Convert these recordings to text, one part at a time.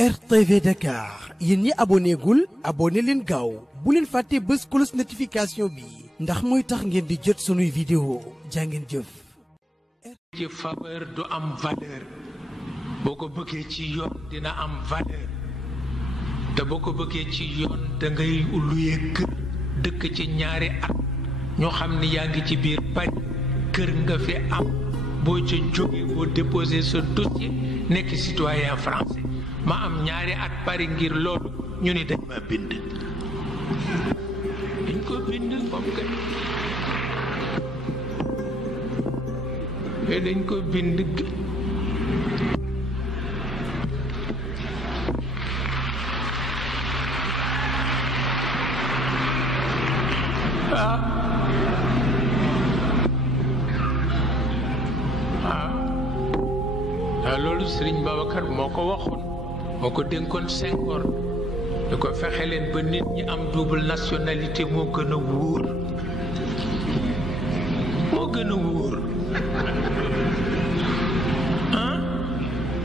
RTV Dakar yéen ñi abonné gul abonné leen gaaw bu leen fàtte bës cloche notification bi ndax mooy tax ngeen di jot sunuy vidéo jàngeen jëf. ci faveur du am valeur boo ko bëggee ci yoon dina am valeur te boo ko bëggee ci yoon da ngay luyee kër dëkk ci ñaari at ñoo xam ni yaa ngi ci biir Paris kër nga fi am boo ca jógee boo déposé sa dossier nekk citoyen français ma am ñaari at Paris ngir loolu ñu ni dañ ma bind dañ ko bind moom kat dañ ko bind loolu Serigne Babacar moo ko waxoon moo ko dénkoon Senghor da ko fexe leen ba nit ñi am double nationalité moo gën a wóor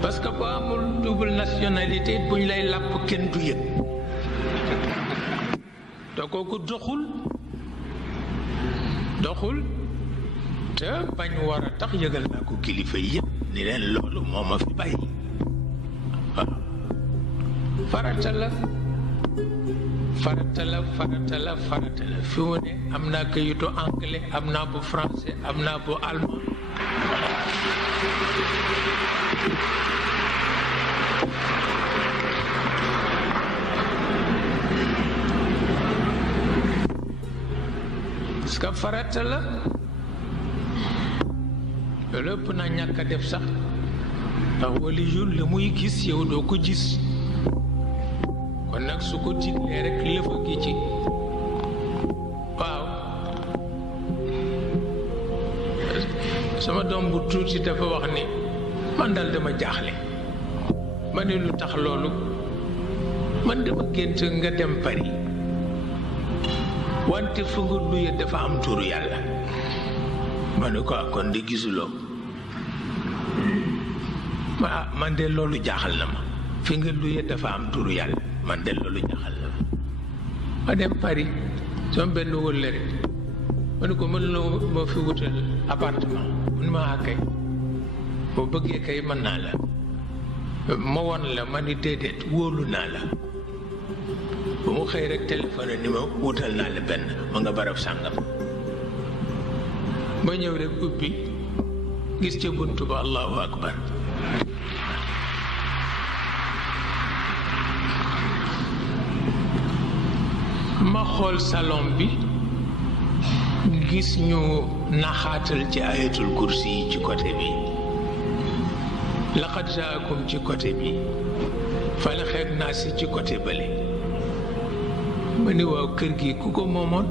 parce que boo amul double nationalité buñ lay làpp kenn du yëg te kooku doxul te bañ war a tax yëgal naa ko kilifa yëpp ni leen loolu moo ma fi bàyyi waaw farata la fi mu ne am naa kayitu anglais am naa bu français am naa bu allemand parce que farata la loolu ëpp naa ñàkk a def sax ndax wali yu la muy gis yow doo ko gis kon nag su ko diglee rek lëfa gi ci waaw sama doom bu tuuti dafa wax ni man daal dama jaaxle ma ne lu tax loolu man dama gént nga dem Paris wante fu nga luye dafa am turu yàlla ma ne ko kon de gisuloo man de loolu jaaxal na ma fi nga luye dafa am turu yàlla man de loolu jaaxal na ma dem Paris sama benn wëllëre ma ne ko mën loo ma fi wutal appartement mun ma kay boo bëggee kay mën naa la ma won la ma ni déedéet wóolu naa la ba mu xëy rek téléphone ni ma wutal naa la benn ma nga barab sàngam ba ñëw rek ubbi gis ca buntu ba allahu akbar ma xool salon bi gis ñu naxaatal ci ayatul kursi yi ci côté bi laqad jaakum ci côté bi falax ak naas ci côté bële ma ni waaw kër gi ku ko moomoon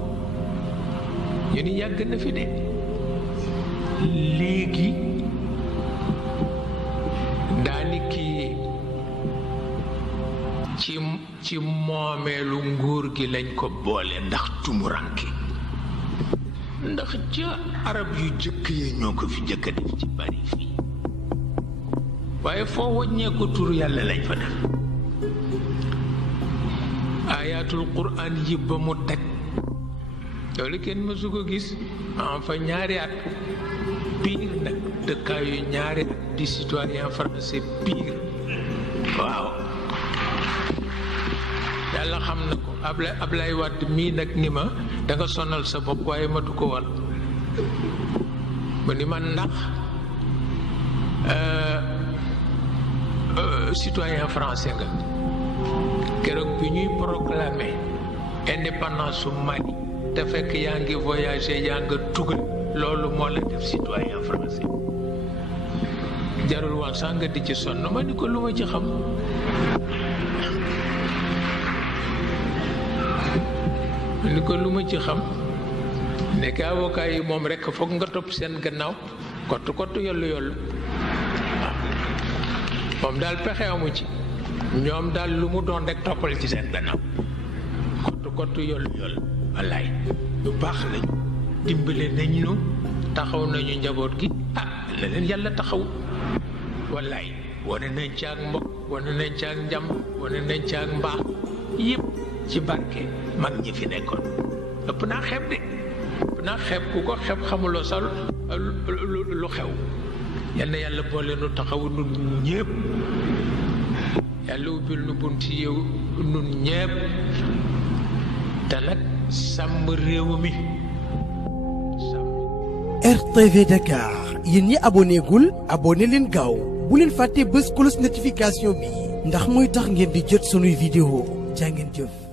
ñu ni yàgg na fi de léegi daani kii ci moomeelu nguur gi lañ ko boole ndax tumuranke ndax ca arab yu jëkk yi ñoo ko fi jëkk a def ci bari fii waaye foo waññee ko tur yàlla lañ fa def ayatul quran yi ba mu teg loolu kenn mësu ko gis am fa ñaari at pire nag dëkkaayu ñaari at di citoyen français pire waaw yàlla xam na ko Ablaye Wade mii nag ni ma da nga sonal sa bopp waaye ma du ko war ba ni man ndax citoyen français nga keroog bi ñuy proclamer indépendance su Mali te fekk yaa ngi voyager yaa nga tugal loolu moo la def citoyen français jarul woon sax nga di ci sonn ma ni ko lu ma ci xam ni ko lu ma ci xam nekk avocat yi moom rekk foog nga topp seen gannaaw kott yollu waaw moom daal pexe amu ci ñoom daal lu mu doon rek toppal ci seen gannaaw kott yollu wallaay lu baax lañu dimbale nañ ñu taxaw nañu njaboot gi la leen yàlla taxaw wallaay wane nañ ci ak mbokk wane nañ ci ak njàmm wane nañ ci ak mbaax yëpp ci barke mag ñi fi nekkoon. ëpp naa xeeb de ëpp naa xeeb ku ko xeeb xamuloo sax lu xew. yal na yàlla boole nu taxawu nun ñépp yàlla ubbil nu bunti yow nun ñépp te nag sàmm réew mi. RTV Dakar yéen ñi aboné gul aboné leen gaaw bu leen fàtte bës cloche notification bi ndax mooy tax ngeen di jot sunuy vidéo jaa ngeen jëf.